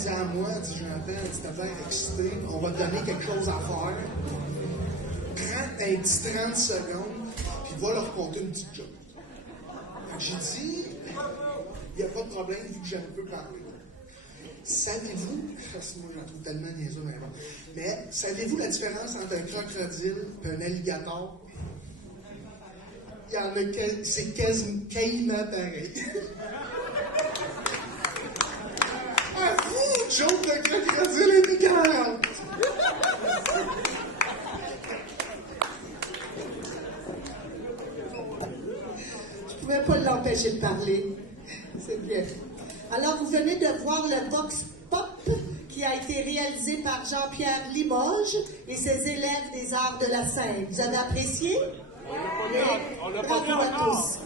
dit à moi, elle dit Jonathan, elle dit t'as l'air excité, on va te donner quelque chose à faire. Prends un petit 30 secondes, puis va leur raconter une petite joke. J'ai dit, il n'y a pas de problème vu que j'ai un peu parlé. Savez-vous, parce que moi j'en trouve tellement niaiseux, mais savez-vous la différence entre un crocodile et un alligator? Il y en a c'est quasiment pareil. À vous, joke de crocodile et piquante! Je ne pouvais pas l'empêcher de parler. C'est bien. Alors, vous venez de voir le Vox Pop qui a été réalisé par Jean-Pierre Limoges et ses élèves des arts de la scène. Vous avez apprécié? Bravo à tous.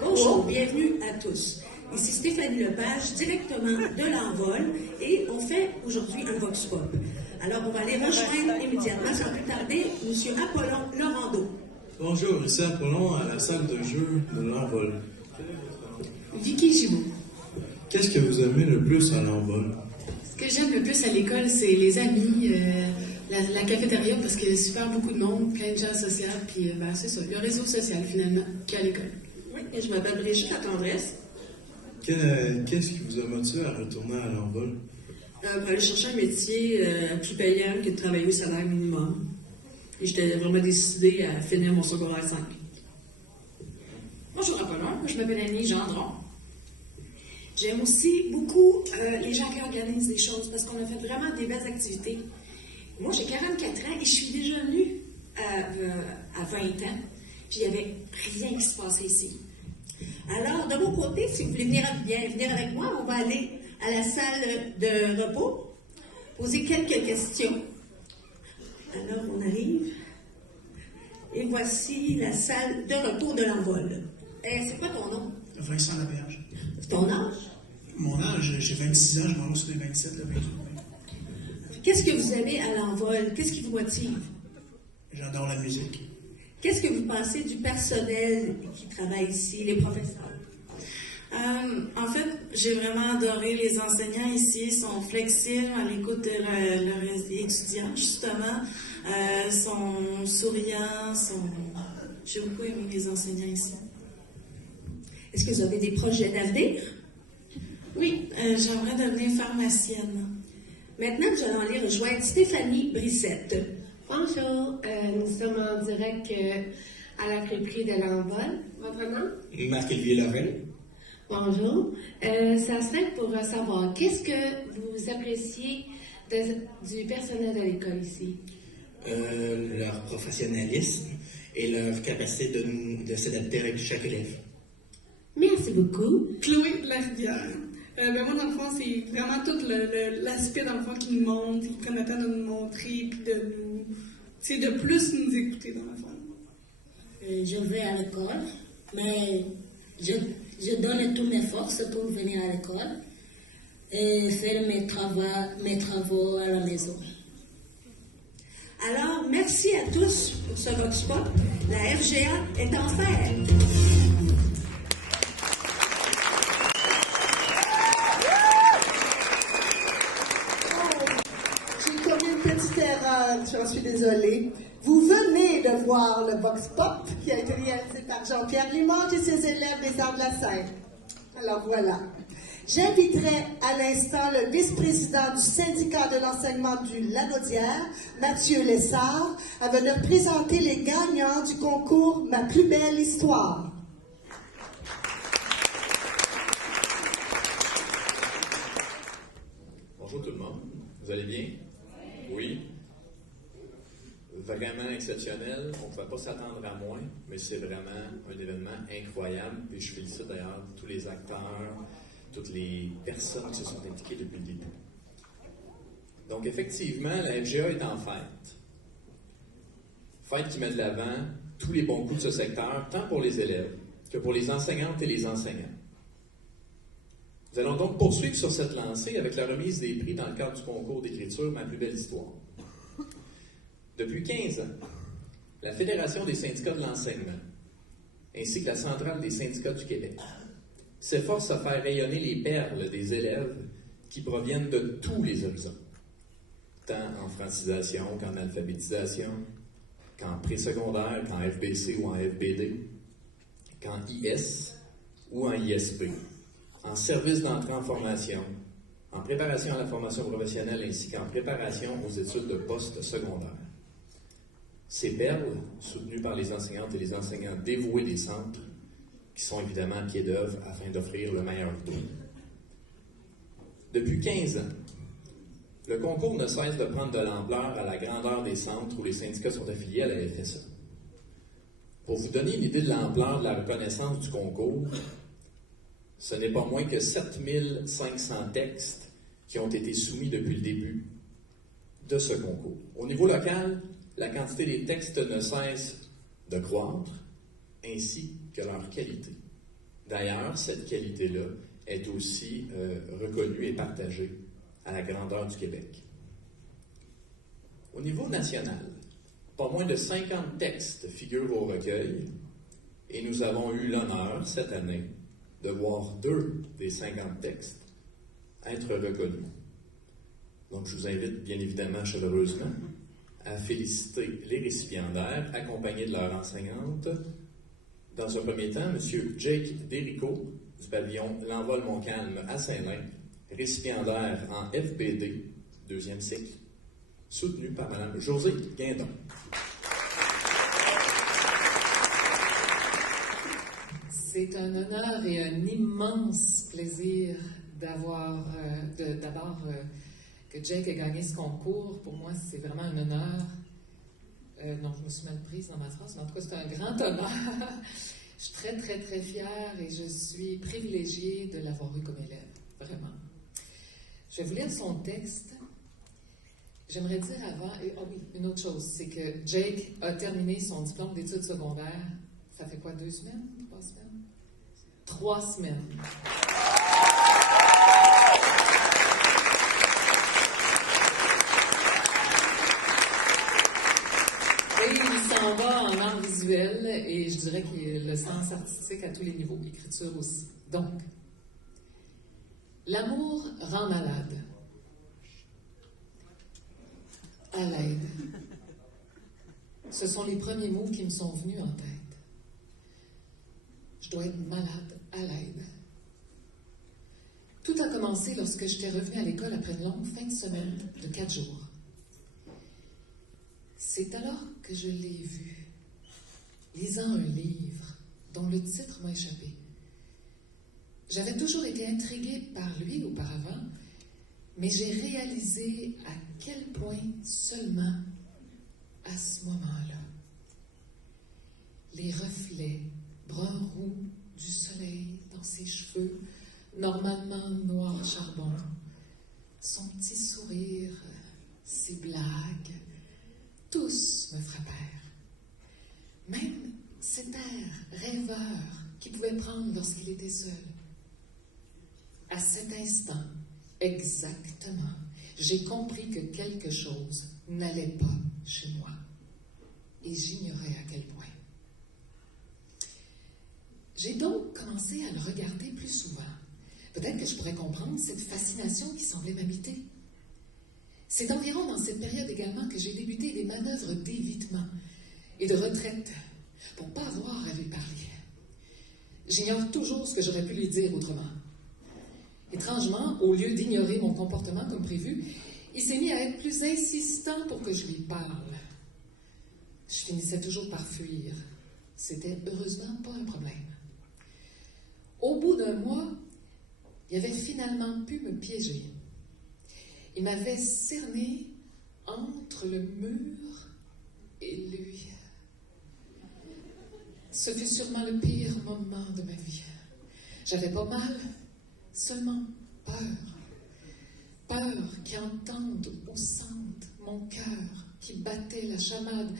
Bonjour, bienvenue à tous. Ici Stéphanie Lepage, directement de l'Envol, et on fait aujourd'hui un Vox Pop. Alors, on va aller rejoindre immédiatement, sans plus tarder, M. Apollon Laurando. Bonjour, ici Apollon à la salle de jeu de l'Envol. Vicky Gibault. Qu'est-ce que vous aimez le plus à l'Envol? Ce que j'aime le plus à l'école, c'est les amis, la cafétéria, parce qu'il y a super beaucoup de monde, plein de gens sociaux, puis c'est ça, le réseau social finalement, qu'il y a à l'école. Oui, et je m'appelle Brigitte La Tendresse. Qu'est-ce qui vous a motivé à retourner à l'Envol? Pour aller chercher un métier plus payant que de travailler au salaire minimum. Et j'étais vraiment décidée à finir mon secondaire 5. Bonjour Apollon, je m'appelle Annie Gendron. J'aime aussi beaucoup les gens qui organisent des choses parce qu'on a fait vraiment des belles activités. Moi, j'ai 44 ans et je suis déjà venue à 20 ans, puis il n'y avait rien qui se passait ici. Alors, de mon côté, si vous voulez venir avec moi, on va aller à la salle de repos, poser quelques questions. Alors, on arrive. Et voici la salle de repos de l'Envol. C'est quoi ton nom? Vincent Laberge. Ton âge? Mon âge, j'ai 26 ans, je m'en vais sur les 27, le 28. Qu'est-ce que vous aimez à l'Envol? Qu'est-ce qui vous motive? J'adore la musique. Qu'est-ce que vous pensez du personnel qui travaille ici, les professeurs? En fait, j'ai vraiment adoré les enseignants ici, ils sont flexibles à l'écoute de leurs étudiants, justement, sont souriants, j'ai beaucoup aimé les enseignants ici. Est-ce que vous avez des projets d'avenir? Oui, j'aimerais devenir pharmacienne. Maintenant, nous allons aller rejoindre Stéphanie Brissette. Bonjour, nous sommes en direct à la crêperie de l'Envol. Votre nom? Marc-Olivier Lorrain. Bonjour. Ça serait pour savoir, qu'est-ce que vous appréciez du personnel de l'école ici? Leur professionnalisme et leur capacité de s'adapter avec chaque élève. Merci beaucoup. Chloé Larivière. Moi, dans le fond, c'est vraiment tout l'aspect, dans le fond, qui nous montre, ils prennent le temps de nous montrer, puis de plus nous écouter, dans le fond. Je vais à l'école, mais je donne toutes mes forces pour venir à l'école et faire mes travaux à la maison. Alors, merci à tous pour ce Vox Pop. La FGA est en fête. J'ai commis une petite erreur, j'en suis désolée. Vous venez de voir le Vox Pop qui a été réalisé par Jean-Pierre Limoges et ses élèves des arts de la scène. Alors voilà. J'inviterai à l'instant le vice-président du syndicat de l'enseignement du Lanaudière, Mathieu Lessard, à venir présenter les gagnants du concours Ma plus belle histoire. Bonjour tout le monde, vous allez bien? Oui? Vraiment exceptionnel, on ne pouvait pas s'attendre à moins, mais c'est vraiment un événement incroyable, et je félicite d'ailleurs tous les acteurs, toutes les personnes qui se sont impliquées depuis le début. Donc effectivement, la FGA est en fête. Fête qui met de l'avant tous les bons coups de ce secteur, tant pour les élèves que pour les enseignantes et les enseignants. Nous allons donc poursuivre sur cette lancée avec la remise des prix dans le cadre du concours d'écriture Ma plus belle histoire. Depuis 15 ans, la Fédération des syndicats de l'enseignement, ainsi que la Centrale des syndicats du Québec, s'efforcent à faire rayonner les perles des élèves qui proviennent de tous les horizons, tant en francisation qu'en alphabétisation, qu'en présecondaire, qu'en FBC ou en FBD, qu'en IS ou en ISP, en service d'entrée en formation, en préparation à la formation professionnelle ainsi qu'en préparation aux études de post-secondaire. Ces perles, soutenues par les enseignantes et les enseignants dévoués des centres, qui sont évidemment à pied d'œuvre afin d'offrir le meilleur d'eux. Depuis 15 ans, le concours ne cesse de prendre de l'ampleur à la grandeur des centres où les syndicats sont affiliés à la FSA. Pour vous donner une idée de l'ampleur de la reconnaissance du concours, ce n'est pas moins que 7500 textes qui ont été soumis depuis le début de ce concours. Au niveau local, la quantité des textes ne cesse de croître, ainsi que leur qualité. D'ailleurs, cette qualité-là est aussi reconnue et partagée à la grandeur du Québec. Au niveau national, pas moins de 50 textes figurent au recueil, et nous avons eu l'honneur, cette année, de voir 2 des 50 textes être reconnus. Donc, je vous invite bien évidemment chaleureusement à féliciter les récipiendaires, accompagnés de leur enseignante. Dans un premier temps, M. Jake Derico, du pavillon L'Envol Montcalm à Saint-Lin, récipiendaire en FBD, 2e cycle, soutenu par Mme Josée Guindon. C'est un honneur et un immense plaisir d'abord que Jake ait gagné ce concours. Pour moi, c'est vraiment un honneur. Non, je me suis mal prise dans ma phrase, mais en tout cas, c'est un grand honneur. Je suis très, très, très fière et je suis privilégiée de l'avoir eu comme élève, vraiment. Je vais vous lire son texte. J'aimerais dire avant, oui, une autre chose, c'est que Jake a terminé son diplôme d'études secondaires, ça fait quoi, 2 semaines, 3 semaines? 3 semaines. Et il s'en va en art visuel et je dirais qu'il a le sens artistique à tous les niveaux, l'écriture aussi. Donc, l'amour rend malade. À l'aide. Ce sont les premiers mots qui me sont venus en tête. Je dois être malade à l'aide. Tout a commencé lorsque j'étais revenue à l'école après une longue fin de semaine de 4 jours. C'est alors que je l'ai vu, lisant un livre dont le titre m'a échappé. J'avais toujours été intriguée par lui auparavant, mais j'ai réalisé à quel point seulement à ce moment-là. Les reflets brun-roux du soleil dans ses cheveux, normalement noir charbon, son petit sourire, ses blagues, tous me frappèrent. Même cet air rêveur qu'il pouvait prendre lorsqu'il était seul. À cet instant, exactement, j'ai compris que quelque chose n'allait pas chez moi. Et j'ignorais à quel point. J'ai donc commencé à le regarder plus souvent. Peut-être que je pourrais comprendre cette fascination qui semblait m'habiter. C'est environ dans cette période également que j'ai débuté des manœuvres d'évitement et de retraite pour ne pas avoir à lui parler. J'ignore toujours ce que j'aurais pu lui dire autrement. Étrangement, au lieu d'ignorer mon comportement comme prévu, il s'est mis à être plus insistant pour que je lui parle. Je finissais toujours par fuir. C'était heureusement pas un problème. Au bout d'un mois, il avait finalement pu me piéger. Il m'avait cerné entre le mur et lui. Ce fut sûrement le pire moment de ma vie. J'avais pas mal, seulement peur. Peur qui entende ou sente mon cœur qui battait la chamade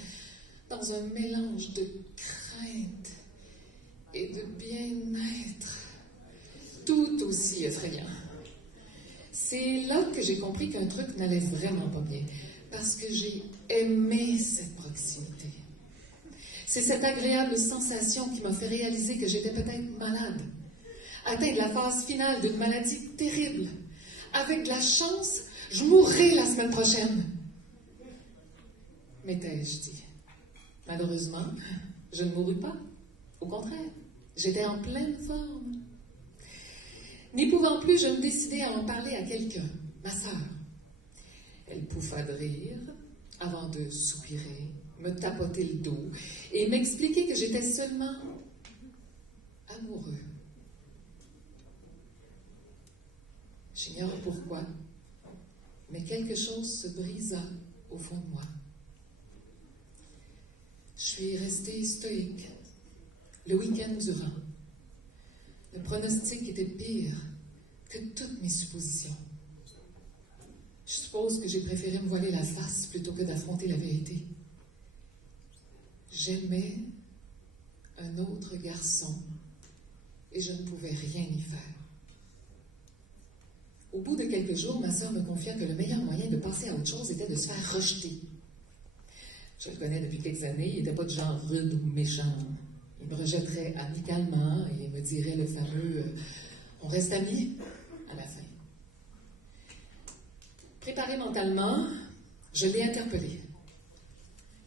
dans un mélange de crainte et de bien-être tout aussi effrayant. C'est là que j'ai compris qu'un truc n'allait vraiment pas bien. parce que j'ai aimé cette proximité. C'est cette agréable sensation qui m'a fait réaliser que j'étais peut-être malade, atteinte de la phase finale d'une maladie terrible. Avec de la chance, je mourrai la semaine prochaine. M'étais-je dit. Malheureusement, je ne mourus pas. Au contraire, j'étais en pleine forme. N'y pouvant plus, je me décidai à en parler à quelqu'un, ma sœur. Elle pouffa de rire avant de soupirer, me tapoter le dos et m'expliquer que j'étais seulement amoureux. J'ignore pourquoi, mais quelque chose se brisa au fond de moi. Je suis restée stoïque le week-end durant. Le pronostic était pire que toutes mes suppositions. Je suppose que j'ai préféré me voiler la face plutôt que d'affronter la vérité. J'aimais un autre garçon et je ne pouvais rien y faire. Au bout de quelques jours, ma sœur me confia que le meilleur moyen de passer à autre chose était de se faire rejeter. Je le connais depuis quelques années, il n'était pas du genre rude ou méchant. Il me rejetterait amicalement et me dirait le fameux « on reste amis » à la fin. Préparé mentalement, je l'ai interpellé.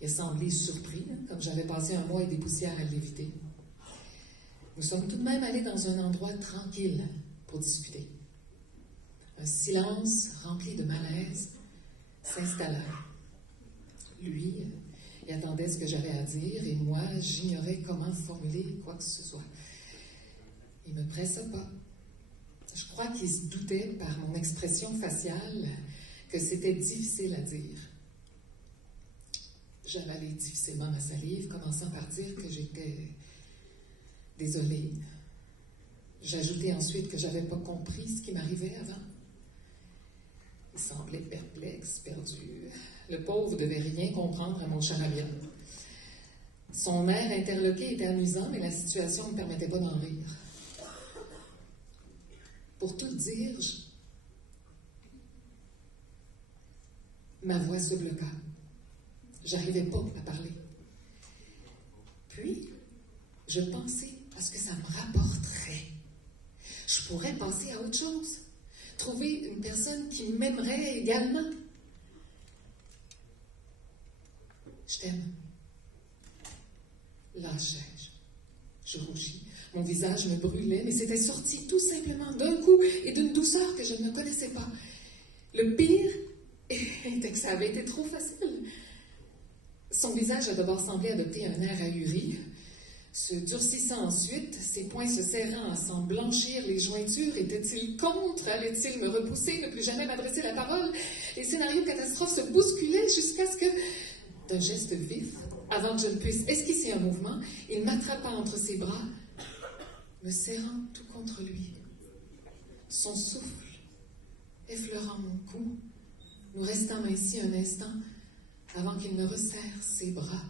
Il a semblé surpris, comme j'avais passé un mois et des poussières à l'éviter. Nous sommes tout de même allés dans un endroit tranquille pour discuter. Un silence rempli de malaise s'installa. Lui, il attendait ce que j'avais à dire et moi, j'ignorais comment formuler quoi que ce soit. Il ne me pressa pas. Je crois qu'il se doutait par mon expression faciale que c'était difficile à dire. J'avalais difficilement ma salive, commençant par dire que j'étais désolée. J'ajoutais ensuite que j'avais pas compris ce qui m'arrivait avant. Il semblait perplexe, perdu. Le pauvre devait rien comprendre à mon charabia. Son air interloqué était amusant, mais la situation ne me permettait pas d'en rire. Pour tout dire, ma voix se bloqua. J'arrivais pas à parler. Puis, je pensais à ce que ça me rapporterait. Je pourrais passer à autre chose. Trouver une personne qui m'aimerait également. Je t'aime. Lâchais-je. Je rougis. Mon visage me brûlait, mais c'était sorti tout simplement d'un coup et d'une douceur que je ne connaissais pas. Le pire était que ça avait été trop facile. Son visage a d'abord semblé adopter un air ahuri, se durcissant ensuite, ses poings se serrant à s'en blanchir les jointures. Était-il contre? Allait-il me repousser, ne plus jamais m'adresser la parole? Les scénarios catastrophes se bousculaient jusqu'à ce que, d'un geste vif, avant que je ne puisse esquisser un mouvement, il m'attrapa entre ses bras, me serrant tout contre lui. Son souffle effleurant mon cou, nous restâmes ainsi un instant avant qu'il ne resserre ses bras,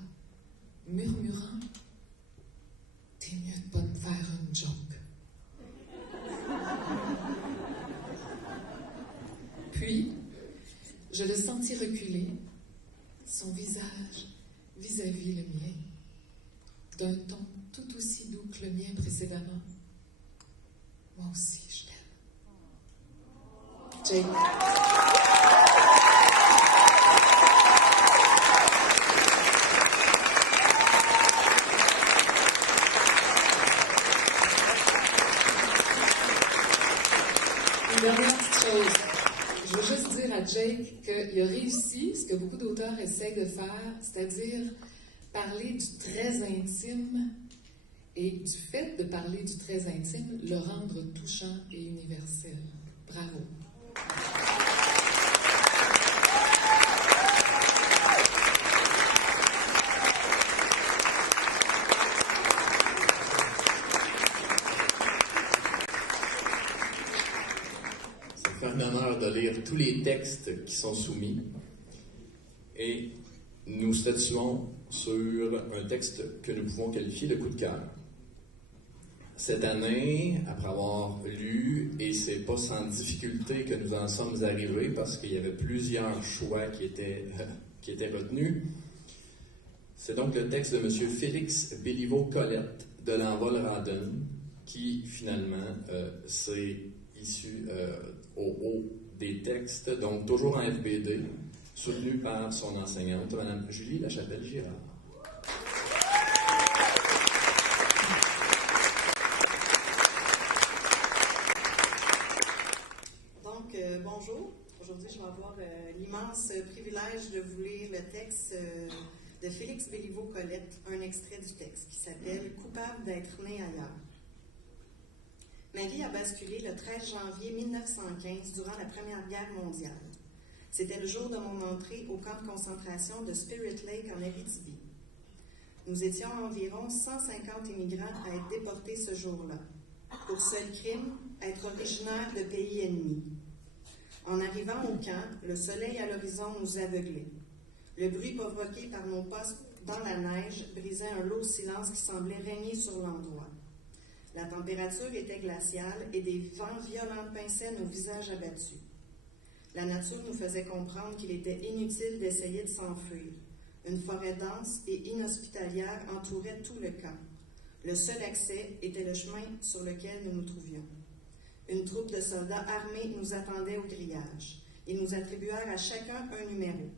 murmurant « T'es mieux de pas me faire une joke. » Puis, je le sentis reculer, son visage vis-à-vis le mien, d'un ton tout aussi doux que le mien précédemment. Moi aussi, je t'aime. Jake. Une dernière petite chose. Je veux juste dire à Jake qu'il a réussi ce que beaucoup d'auteurs essaient de faire, c'est-à-dire parler du très intime et du fait de parler du très intime, le rendre touchant et universel. Bravo. Ça fait un honneur de lire tous les textes qui sont soumis et nous statuons sur un texte que nous pouvons qualifier de coup de cœur. Cette année, après avoir lu, et c'est pas sans difficulté que nous en sommes arrivés, parce qu'il y avait plusieurs choix qui étaient retenus, c'est donc le texte de M. Félix Béliveau-Colette de l'Envol Radon qui, finalement, s'est issu au haut des textes, donc toujours en FBD, soutenu par son enseignante, Mme Julie Lachapelle-Girard. Bonjour. Aujourd'hui, je vais avoir l'immense privilège de vous lire le texte de Félix Béliveau-Colette, un extrait du texte qui s'appelle « Coupable d'être né ailleurs ». Ma vie a basculé le 13 janvier 1915 durant la Première Guerre mondiale. C'était le jour de mon entrée au camp de concentration de Spirit Lake en Abitibi. Nous étions environ 150 immigrants à être déportés ce jour-là. Pour seul crime, être originaire de pays ennemis. En arrivant au camp, le soleil à l'horizon nous aveuglait. Le bruit provoqué par nos pas dans la neige brisait un lourd silence qui semblait régner sur l'endroit. La température était glaciale et des vents violents pinçaient nos visages abattus. La nature nous faisait comprendre qu'il était inutile d'essayer de s'enfuir. Une forêt dense et inhospitalière entourait tout le camp. Le seul accès était le chemin sur lequel nous nous trouvions. Une troupe de soldats armés nous attendait au grillage. Ils nous attribuèrent à chacun un numéro.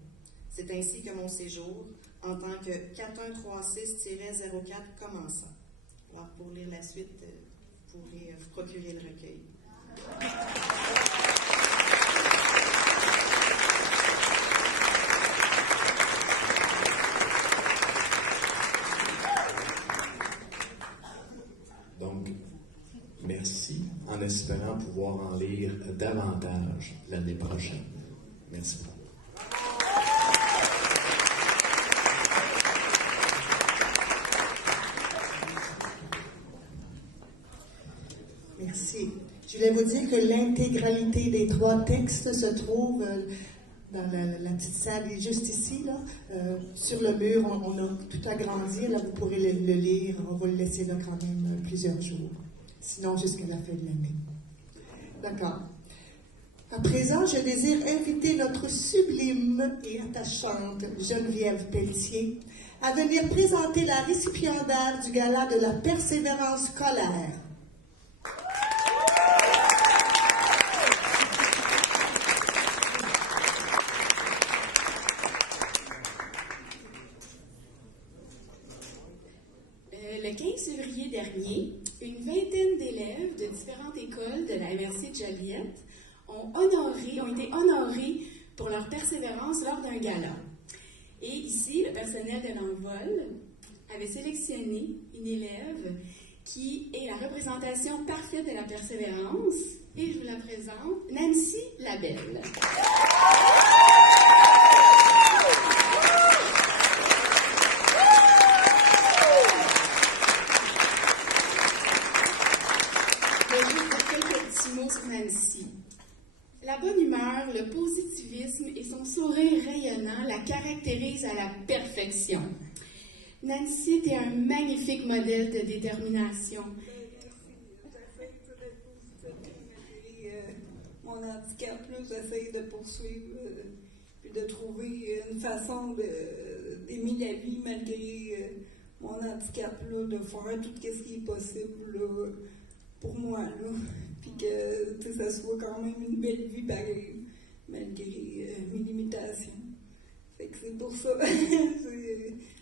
C'est ainsi que mon séjour, en tant que 4136-04, commença. Alors, pour lire la suite, vous pourrez vous procurer le recueil. Donc, merci, en espérant pouvoir en lire davantage l'année prochaine. Merci beaucoup. Merci. Je voulais vous dire que l'intégralité des 3 textes se trouve dans la petite salle juste ici, là, sur le mur. On a tout agrandi, là, vous pourrez le lire. On va le laisser là quand même plusieurs jours. Sinon, jusqu'à la fin de l'année. D'accord. À présent, je désire inviter notre sublime et attachante Geneviève Pelletier à venir présenter la récipiendaire du gala de la persévérance scolaire. Le 15 février dernier, une vingtaine d'élèves de différentes écoles de la MRC de Joliette ont été honorés pour leur persévérance lors d'un gala. Et ici, le personnel de l'Envol avait sélectionné une élève qui est la représentation parfaite de la persévérance. Et je vous la présente, Nancy Labelle. Nancy. La bonne humeur, le positivisme et son sourire rayonnant la caractérisent à la perfection. Nancy était un magnifique modèle de détermination. Mon handicap, j'essaie de poursuivre puis de trouver une façon d'aimer la vie malgré mon handicap, de faire tout ce qui est possible pour moi. Puis que ça soit quand même une belle vie pareille, malgré mes limitations. Fait que c'est pour ça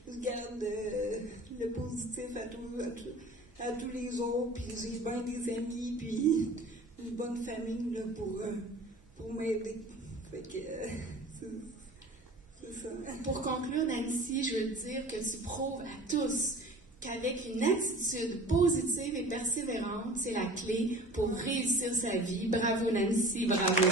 je garde le positif à tous les autres, puis j'ai bien des amis, puis une bonne famille là, pour m'aider. Fait que c'est ça. Pour conclure, Nancy, je veux dire que tu prouves à tous qu'avec une attitude positive et persévérante, c'est la clé pour réussir sa vie. Bravo Nancy, bravo.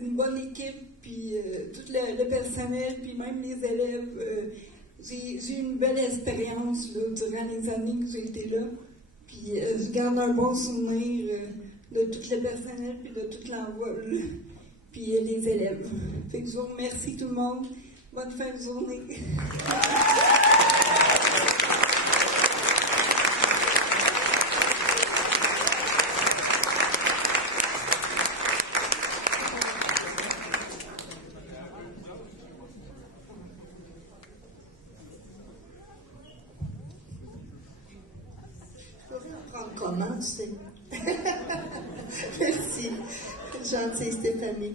une bonne équipe, puis tout le personnel, puis même les élèves. J'ai eu une belle expérience là, durant les années que j'ai été là. Puis je garde un bon souvenir de tout le personnel, puis de tout l'envol, puis les élèves. Fait que je vous remercie tout le monde. Bonne fin de journée. Comment, tu sais? Merci, gentille Stéphanie.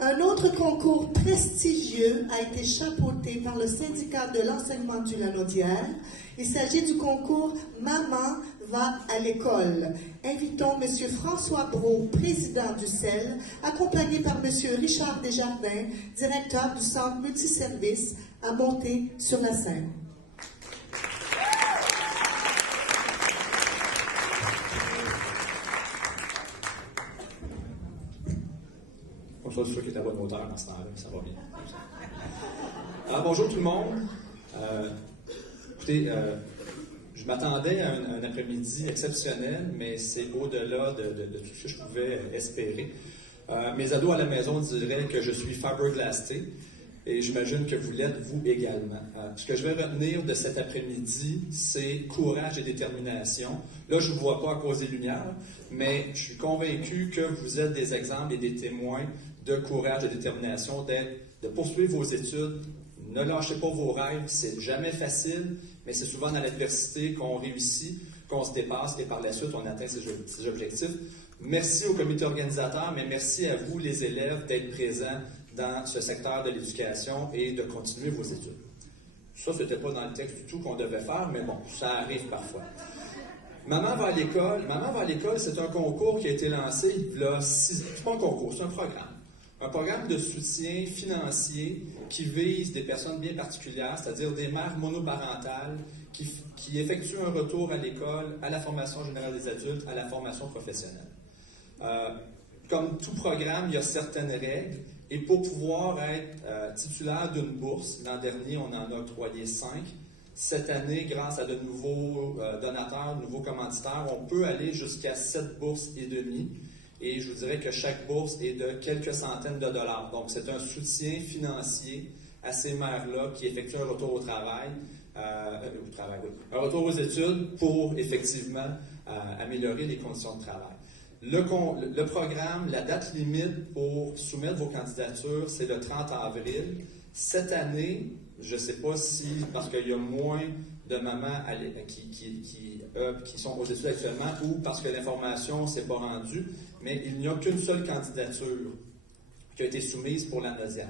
Un autre concours prestigieux a été chapeauté par le syndicat de l'enseignement du Lanaudière. Il s'agit du concours Maman va à l'école. Invitons M. François Brault, président du CEL, accompagné par M. Richard Desjardins, directeur du centre multiservice, à monter sur la scène. Comme ça, je suis sûr qu'il est à bonne hauteur dans ce temps-là, ça va bien. Alors, bonjour tout le monde. Écoutez, je m'attendais à un après-midi exceptionnel, mais c'est au-delà de tout ce que je pouvais espérer. Mes ados à la maison diraient que je suis fiberglassé, et j'imagine que vous l'êtes, vous également. Ce que je vais retenir de cet après-midi, c'est courage et détermination. Là, je ne vous vois pas à cause des lumières, mais je suis convaincu que vous êtes des exemples et des témoins de courage et de détermination, de poursuivre vos études. Ne lâchez pas vos rêves, c'est jamais facile, mais c'est souvent dans l'adversité qu'on réussit, qu'on se dépasse et par la suite, on atteint ses objectifs. Merci au comité organisateur, mais merci à vous, les élèves, d'être présents dans ce secteur de l'éducation et de continuer vos études. Ça, ce n'était pas dans le texte du tout qu'on devait faire, mais bon, ça arrive parfois. Maman va à l'école. Maman va à l'école, c'est un concours qui a été lancé il y a c'est pas un concours, c'est un programme. Un programme de soutien financier qui vise des personnes bien particulières, c'est-à-dire des mères monoparentales qui effectuent un retour à l'école, à la formation générale des adultes, à la formation professionnelle. Comme tout programme, il y a certaines règles, et pour pouvoir être titulaire d'une bourse, l'an dernier, on en a octroyé 5. Cette année, grâce à de nouveaux donateurs, de nouveaux commanditaires, on peut aller jusqu'à 7 bourses et demie. Et je vous dirais que chaque bourse est de quelques centaines de dollars. Donc, c'est un soutien financier à ces mères-là qui effectuent un retour au travail, un retour aux études pour effectivement améliorer les conditions de travail. Le programme, la date limite pour soumettre vos candidatures, c'est le 30 avril. Cette année, je ne sais pas si, parce qu'il y a moins de mamans qui sont aux études actuellement ou parce que l'information ne s'est pas rendue, mais il n'y a qu'une seule candidature qui a été soumise pour la Lanaudière.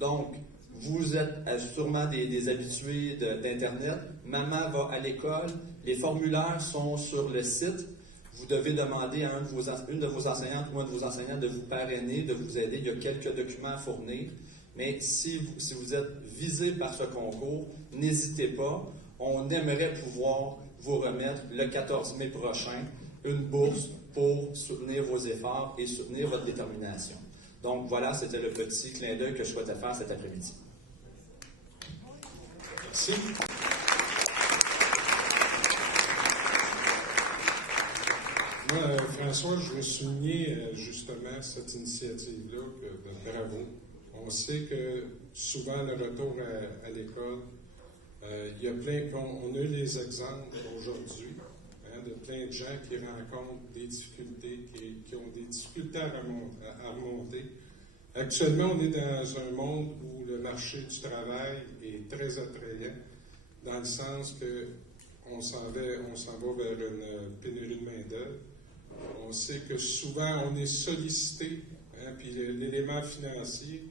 Donc, vous êtes sûrement des habitués d'Internet. Maman va à l'école. Les formulaires sont sur le site. Vous devez demander à une de vos enseignantes ou un de vos enseignants de vous parrainer, de vous aider. Il y a quelques documents à fournir. Mais si vous êtes visé par ce concours, n'hésitez pas. On aimerait pouvoir vous remettre le 14 mai prochain une bourse pour soutenir vos efforts et soutenir votre détermination. Donc voilà, c'était le petit clin d'œil que je souhaitais faire cet après-midi. Merci. Moi, François, je veux souligner justement cette initiative-là, bravo. On sait que souvent, le retour à l'école, il y a on a eu les exemples aujourd'hui de plein de gens qui rencontrent des difficultés, qui ont des difficultés à remonter. Actuellement, on est dans un monde où le marché du travail est très attrayant, dans le sens qu'on s'en va vers une pénurie de main-d'œuvre. On sait que souvent, on est sollicité, puis l'élément financier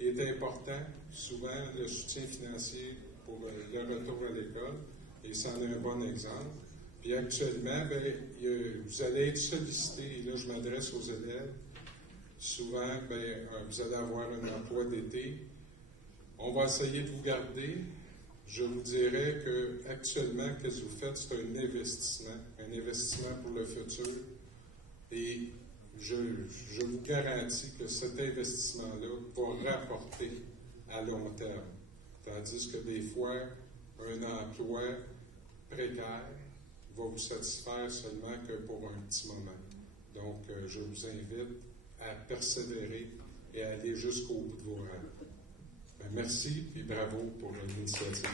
est important. Souvent, le soutien financier pour le retour à l'école, et c'en est un bon exemple. Puis actuellement, vous allez être sollicité, et là, je m'adresse aux élèves. Souvent, vous allez avoir un emploi d'été. On va essayer de vous garder. Je vous dirais qu'actuellement, ce que vous faites, c'est un investissement pour le futur. Et je vous garantis que cet investissement-là va rapporter à long terme. Tandis que des fois, un emploi précaire va vous satisfaire seulement que pour un petit moment. Donc, je vous invite à persévérer et à aller jusqu'au bout de vos rêves. Ben, merci et bravo pour l'initiative.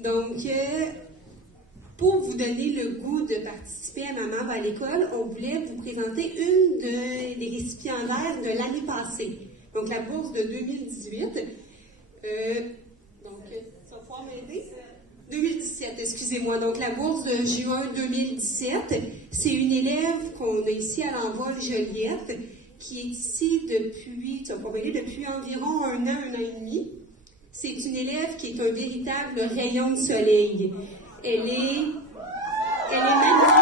Donc, pour vous donner le goût de participer à Maman va à l'école, on voulait vous présenter une des récipiendaires de l'année passée. Donc, la bourse de 2018. Donc, ça va pouvoir m'aider? 2017, excusez-moi. Donc, la bourse de juin 2017, c'est une élève qu'on a ici à l'Envol Joliette, qui est ici depuis environ un an et demi. C'est une élève qui est un véritable rayon de soleil. Elle est magnifique.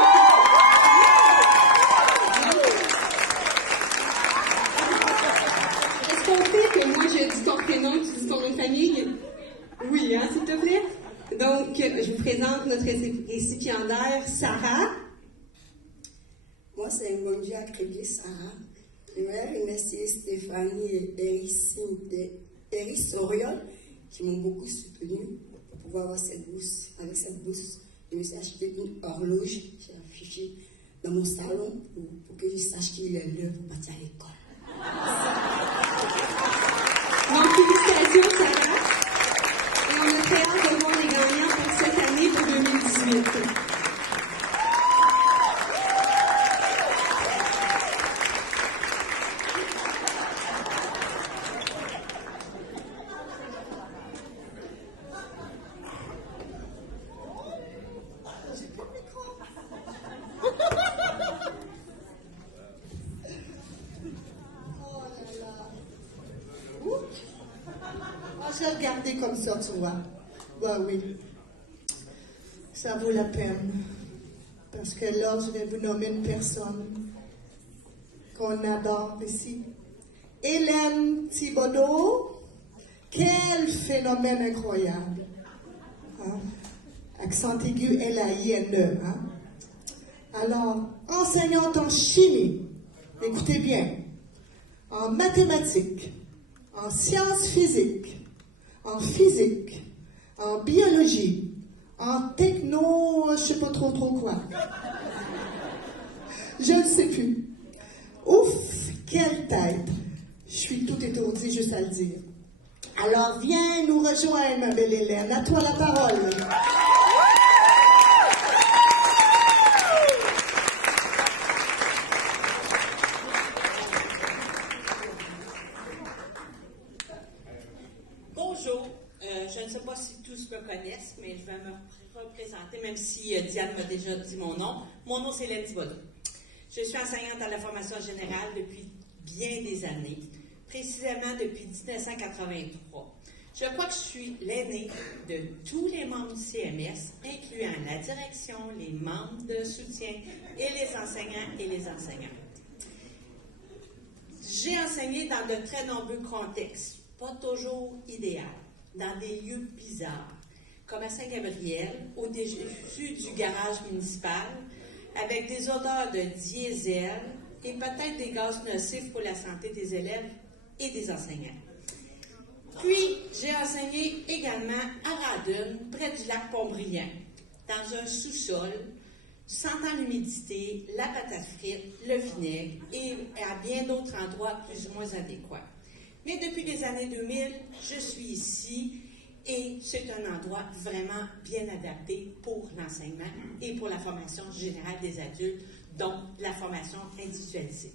Est-ce qu'on fait que moi je dis ton prénom et tu dis ton nom de famille? Oui, hein, s'il te plaît? Donc, je vous présente notre récipiendaire, Sarah. Moi, c'est Mondieu Akrégé Sarah. Je voudrais remercier Stéphanie et Eris Soriol qui m'ont beaucoup soutenue pour pouvoir avoir cette bourse. Avec cette bourse, je me suis acheté une horloge, j'ai affiché dans mon salon pour que je sache qu'il est l'heure pour partir à l'école. Donc, félicitations, Sarah. Et on a très hâte de voir les gagnants pour cette année pour 2018. Je vais regarder comme ça, tu vois. Ouais, oui. Ça vaut la peine. Parce que là, je vais vous nommer une personne qu'on adore ici. Hélène Thibodeau. Quel phénomène incroyable. Hein? Accent aigu L-A-I-N-E. Hein? Alors, enseignante en chimie. Écoutez bien. En mathématiques. En sciences physiques. En physique, en biologie, en techno, je sais pas trop quoi. Je ne sais plus. Ouf, quelle tête. Je suis tout étourdie juste à le dire. Alors viens nous rejoindre, ma belle Hélène. À toi la parole. Bonjour, je ne sais pas si tous me connaissent, mais je vais me représenter, même si Diane m'a déjà dit mon nom. Mon nom, c'est Hélène Thibodeau. Je suis enseignante à la formation générale depuis bien des années, précisément depuis 1983. Je crois que je suis l'aînée de tous les membres du CMS, incluant la direction, les membres de soutien et les enseignants et les enseignantes. J'ai enseigné dans de très nombreux contextes, pas toujours idéal, dans des lieux bizarres, comme à Saint-Gabriel, au-dessus du garage municipal, avec des odeurs de diesel et peut-être des gaz nocifs pour la santé des élèves et des enseignants. Puis, j'ai enseigné également à Radun, près du lac Pont-Brillant, dans un sous-sol, sentant l'humidité, la patate frite, le vinaigre et à bien d'autres endroits plus ou moins adéquats. Mais depuis les années 2000, je suis ici et c'est un endroit vraiment bien adapté pour l'enseignement et pour la formation générale des adultes, dont la formation individualisée.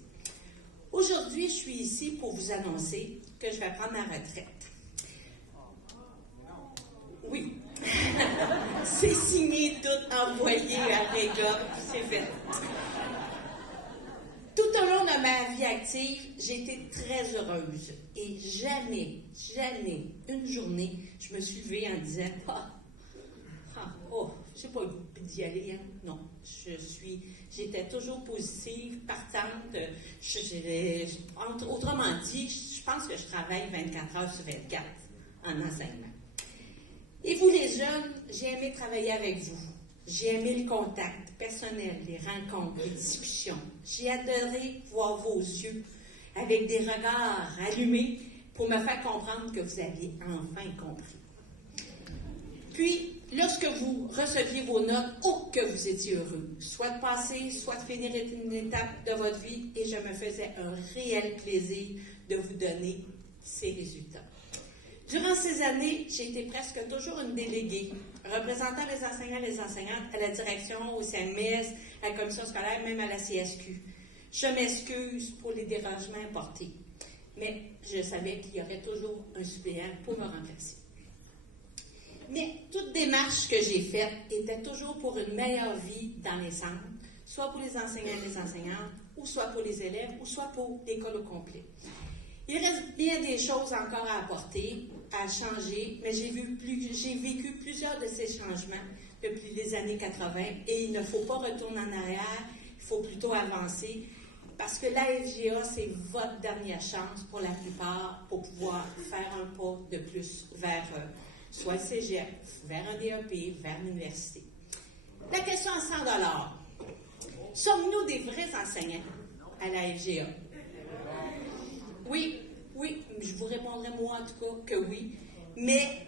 Aujourd'hui, je suis ici pour vous annoncer que je vais prendre ma retraite. Oui, c'est signé, tout envoyé à Réga, puis c'est fait. Tout au long de ma vie active, j'ai été très heureuse et jamais, une journée, je me suis levée en disant « Ah, j'ai pas le goût d'y aller, hein? Non. J'étais toujours positive, partante. Autrement dit, je pense que je travaille 24 heures sur 24 en enseignement. Et vous, les jeunes, j'ai aimé travailler avec vous. J'ai aimé le contact personnel, les rencontres, les discussions. J'ai adoré voir vos yeux avec des regards allumés pour me faire comprendre que vous aviez enfin compris. Puis, lorsque vous receviez vos notes, oh, que vous étiez heureux, soit de passer, soit de finir une étape de votre vie, et je me faisais un réel plaisir de vous donner ces résultats. Durant ces années, j'ai été presque toujours une déléguée, représentant les enseignants et les enseignantes à la direction, au CMS, à la commission scolaire, même à la CSQ. Je m'excuse pour les dérangements apportés, mais je savais qu'il y aurait toujours un suppléant pour me remplacer. Mais toute démarche que j'ai faite était toujours pour une meilleure vie dans les centres, soit pour les enseignants et les enseignantes, ou soit pour les élèves, ou soit pour l'école au complet. Il reste bien des choses encore à apporter, à changer, mais j'ai vécu plusieurs de ces changements depuis les années 80 et il ne faut pas retourner en arrière, il faut plutôt avancer parce que la FGA, c'est votre dernière chance pour la plupart pour pouvoir faire un pas de plus vers soit le cégep, vers un DEP, vers l'université. La question à 100 $. Sommes-nous des vrais enseignants à la FGA? Oui, je vous répondrai moi en tout cas que oui, mais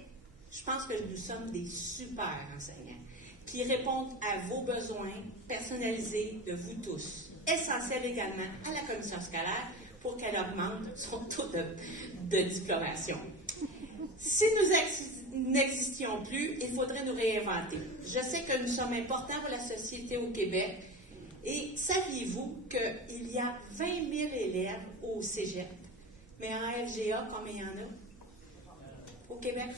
je pense que nous sommes des super enseignants qui répondent à vos besoins personnalisés de vous tous, essentiels également à la commission scolaire pour qu'elle augmente son taux de diplomation. Si nous n'existions plus, il faudrait nous réinventer. Je sais que nous sommes importants pour la société au Québec et saviez-vous qu'il y a 20 000 élèves au cégep? Mais en FGA, combien il y en a? Au Québec,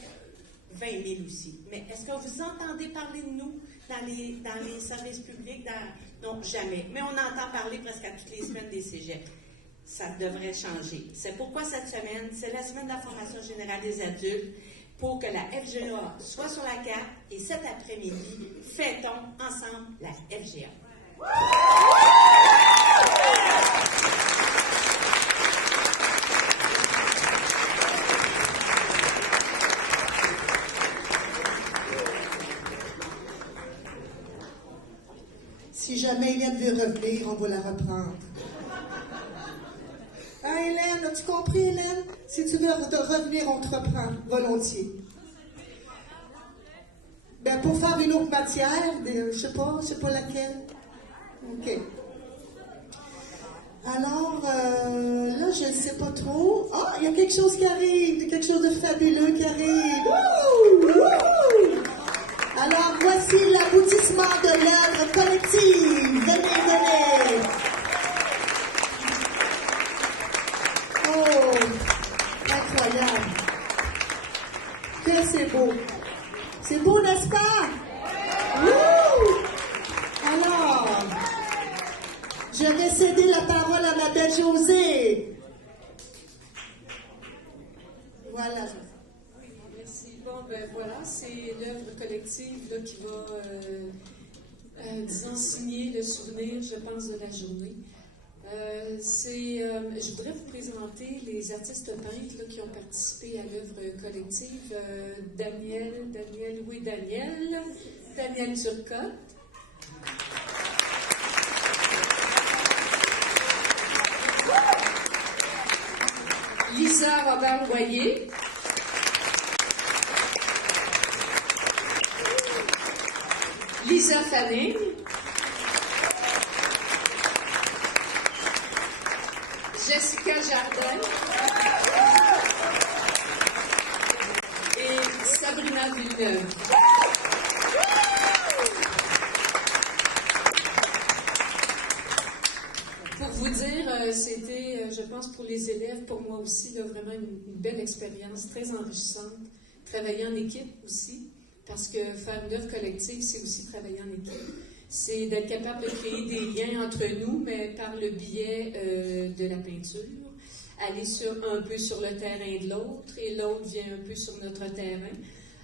20 000 aussi. Mais est-ce que vous entendez parler de nous dans les services publics? Non, jamais. Mais on entend parler presque à toutes les semaines des cégeps. Ça devrait changer. C'est pourquoi cette semaine, c'est la semaine de la formation générale des adultes pour que la FGA soit sur la carte. Et cet après-midi, fêtons ensemble la FGA. Si jamais Hélène veut revenir, on va la reprendre. Hein, Hélène, as-tu compris, Hélène? Si tu veux revenir, on te reprend, volontiers. Ben, pour faire une autre matière, je sais pas laquelle. OK. Alors, là, je ne sais pas trop. Ah, il y a quelque chose qui arrive, quelque chose de fabuleux qui arrive. Wouh! Wouh! Alors, voici l'aboutissement de l'œuvre collective. Venez. Oh, incroyable. Que c'est beau. C'est beau, n'est-ce pas? Wouh! Alors, je vais céder la parole à ma belle Josée. Voilà. Merci. Bon, ben voilà, c'est l'œuvre collective là, qui va, disons, signer le souvenir, je pense, de la journée. Je voudrais vous présenter les artistes peintres là, qui ont participé à l'œuvre collective. Daniel Turcotte. Lisa Robert-Loyer. Lisa Fanning. Jessica Jardin. Et Sabrina Villeneuve. Pour vous dire, c'était, je pense, pour les élèves, pour moi aussi, là, vraiment une belle expérience, très enrichissante. Travailler en équipe aussi, parce que faire une œuvre collective, c'est aussi travailler en équipe. C'est d'être capable de créer des liens entre nous, mais par le biais de la peinture. Aller un peu sur le terrain de l'autre, et l'autre vient un peu sur notre terrain.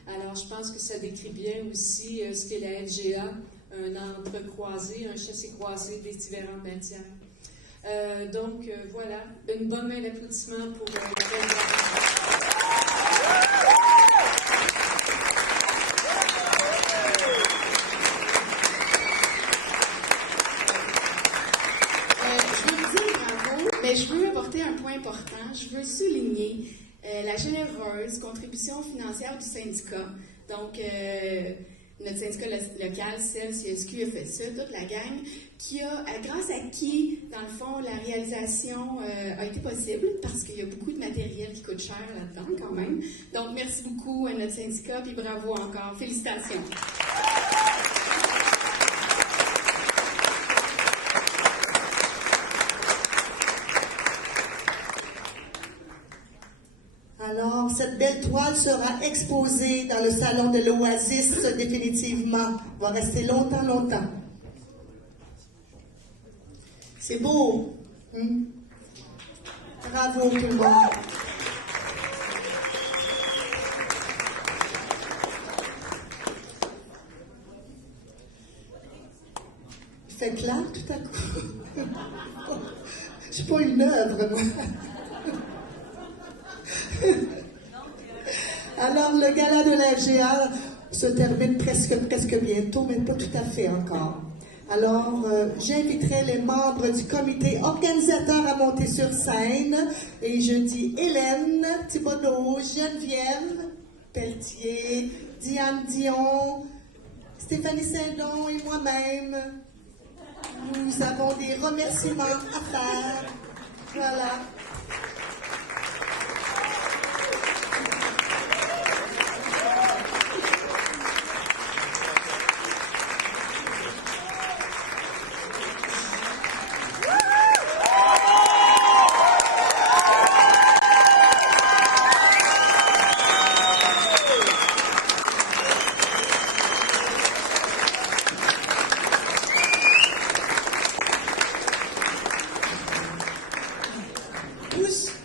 Alors, je pense que ça décrit bien aussi ce qu'est la FGA, un entrecroisé, un châssis croisé des différentes matières. Donc, voilà, une bonne main d'applaudissements pour la Mais je veux apporter un point important. Je veux souligner la généreuse contribution financière du syndicat. Donc, notre syndicat local, CSQ, a fait ça, toute la gang, grâce à qui, dans le fond, la réalisation a été possible, parce qu'il y a beaucoup de matériel qui coûte cher là-dedans, quand même. Donc, merci beaucoup à notre syndicat, puis bravo encore. Félicitations. Alors, cette belle toile sera exposée dans le salon de l'Oasis définitivement. Va rester longtemps, longtemps. C'est beau. Bravo tout le monde. Il fait clair tout à coup. Je suis pas une œuvre, moi. Alors, le gala de la FGA se termine presque bientôt, mais pas tout à fait encore. Alors, j'inviterai les membres du comité organisateur à monter sur scène. Et je dis Hélène Thibodeau, Geneviève Pelletier, Diane Dion, Stéphanie Saint-Don et moi-même. Nous avons des remerciements à faire. Voilà.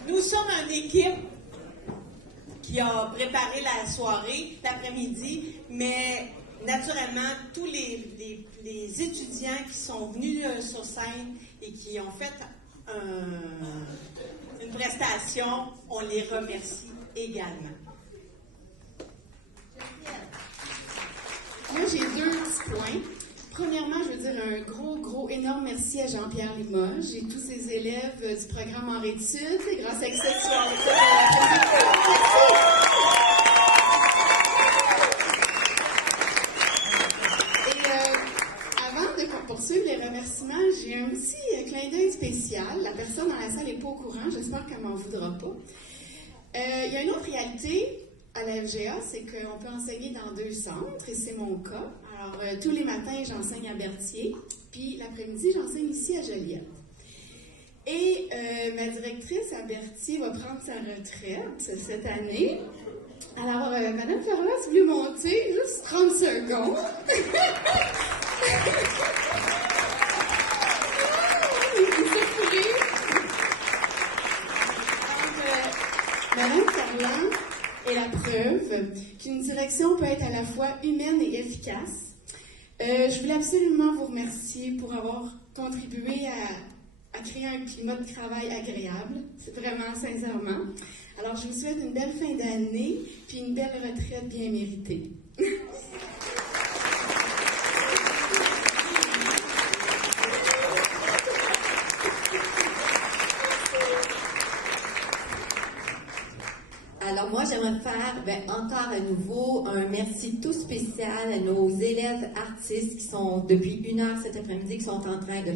Nous sommes une équipe qui a préparé la soirée, l'après-midi, mais naturellement, tous les étudiants qui sont venus sur scène et qui ont fait une prestation, on les remercie également. Moi, j'ai 2 petits points. Premièrement, je veux dire un gros, énorme merci à Jean-Pierre Limoges et tous ses élèves du programme en études. C'est grâce à cette soirée. Et avant de poursuivre les remerciements, j'ai un petit clin d'œil spécial. La personne dans la salle n'est pas au courant. J'espère qu'elle ne m'en voudra pas. Il y a une autre réalité à la FGA, c'est qu'on peut enseigner dans 2 centres, et c'est mon cas. Alors, tous les matins, j'enseigne à Berthier, puis l'après-midi, j'enseigne ici à Joliette. Et ma directrice à Berthier va prendre sa retraite cette année. Alors, Madame Ferland, si vous voulez monter, juste 30 secondes. Madame Ferland est la preuve qu'une direction peut être à la fois humaine et efficace. Je voulais absolument vous remercier pour avoir contribué à créer un climat de travail agréable. C'est vraiment, sincèrement. Alors, je vous souhaite une belle fin d'année, puis une belle retraite bien méritée. Alors moi, j'aimerais faire encore à nouveau un merci tout spécial à nos élèves artistes qui sont depuis 1 heure cet après-midi, qui sont en train de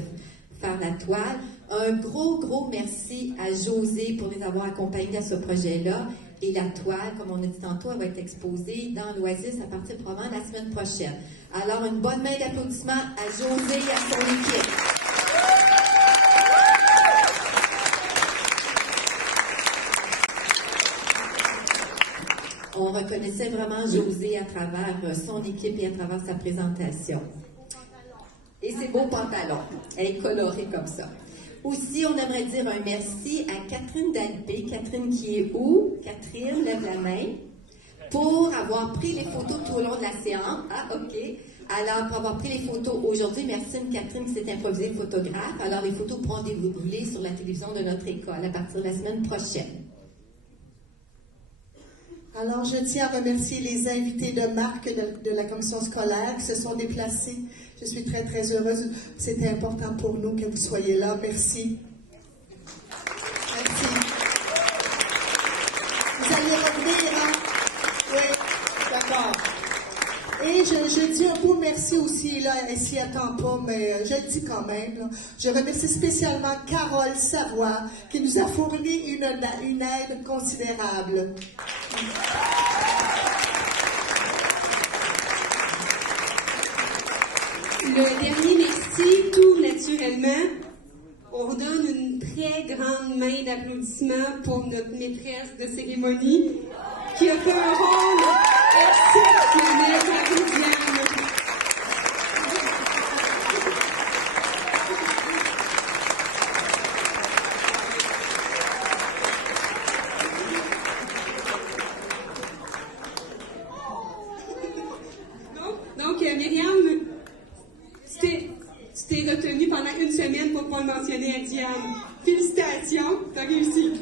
faire la toile. Un gros merci à José pour les avoir accompagnés à ce projet-là. Et la toile, comme on a dit tantôt, elle va être exposée dans l'Oasis à partir probablement la semaine prochaine. Alors, une bonne main d'applaudissements à José et à son équipe. On reconnaissait vraiment José à travers son équipe et à travers sa présentation. Et ses beaux pantalons. Elle est colorée comme ça. Aussi, on aimerait dire un merci à Catherine Dalpé. Catherine qui est où? Catherine, lève la main. pour avoir pris les photos tout au long de la séance. Ah, OK. Alors, pour avoir pris les photos aujourd'hui, merci Catherine qui s'est improvisée photographe. Alors, les photos pourront dérouler sur la télévision de notre école à partir de la semaine prochaine. Alors, je tiens à remercier les invités de marque de la commission scolaire qui se sont déplacés. Je suis très, très heureuse. C'était important pour nous que vous soyez là. Merci. Merci. Vous allez revenir, hein? Oui, d'accord. Et je dis un beau merci aussi, là, elle s'y attend pas, mais je le dis quand même. Là. Je remercie spécialement Carole Savoie, qui nous a fourni une aide considérable. Le dernier merci, tout naturellement. On donne une très grande main d'applaudissement pour notre maîtresse de cérémonie, qui a fait un rôle exceptionnel, Marie-Diane. Donc, Myriam, tu t'es retenue pendant une semaine pour ne pas le mentionner à Diane. Félicitations, t'as réussi.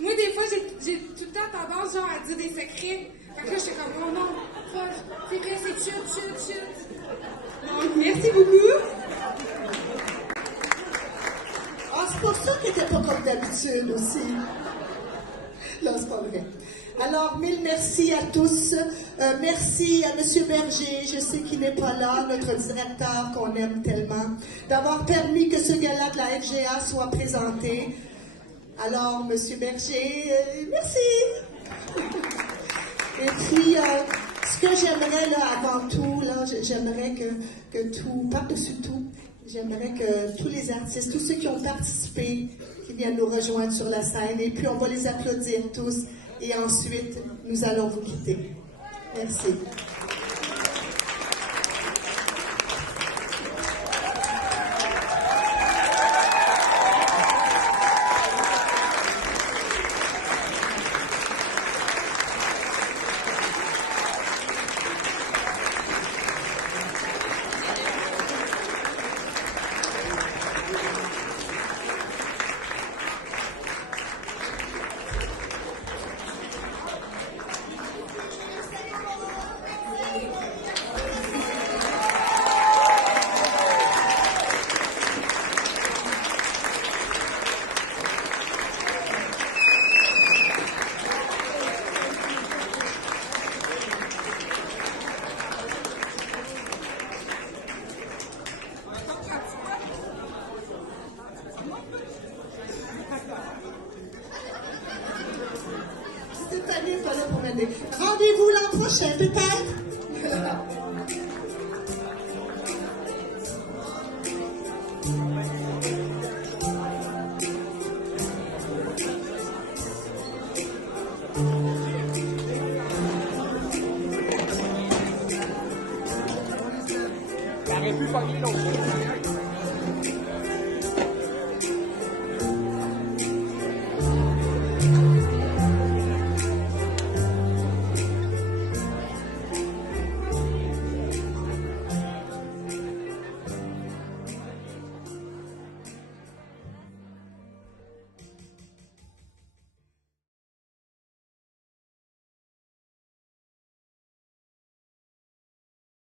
Moi, des fois, j'ai tout le temps tendance genre, à dire des secrets. Fait que là, j'étais comme, oh non, c'est vrai, c'est chut. Donc, merci beaucoup. Ah, c'est pour ça qu'elle n'était pas comme d'habitude aussi. Non, c'est pas vrai. Alors, mille merci à tous. Merci à M. Berger, je sais qu'il n'est pas là, notre directeur qu'on aime tellement, d'avoir permis que ce gala de la FGA soit présenté. Alors, M. Berger, merci. Et puis, ce que j'aimerais là, avant tout, là, j'aimerais que tout, par-dessus tout, j'aimerais que tous les artistes, tous ceux qui ont participé, qui viennent nous rejoindre sur la scène, et puis on va les applaudir tous, et ensuite, nous allons vous quitter. Merci. Rendez-vous l'an prochain, peut-être? Ça aurait pu pogner l'autre.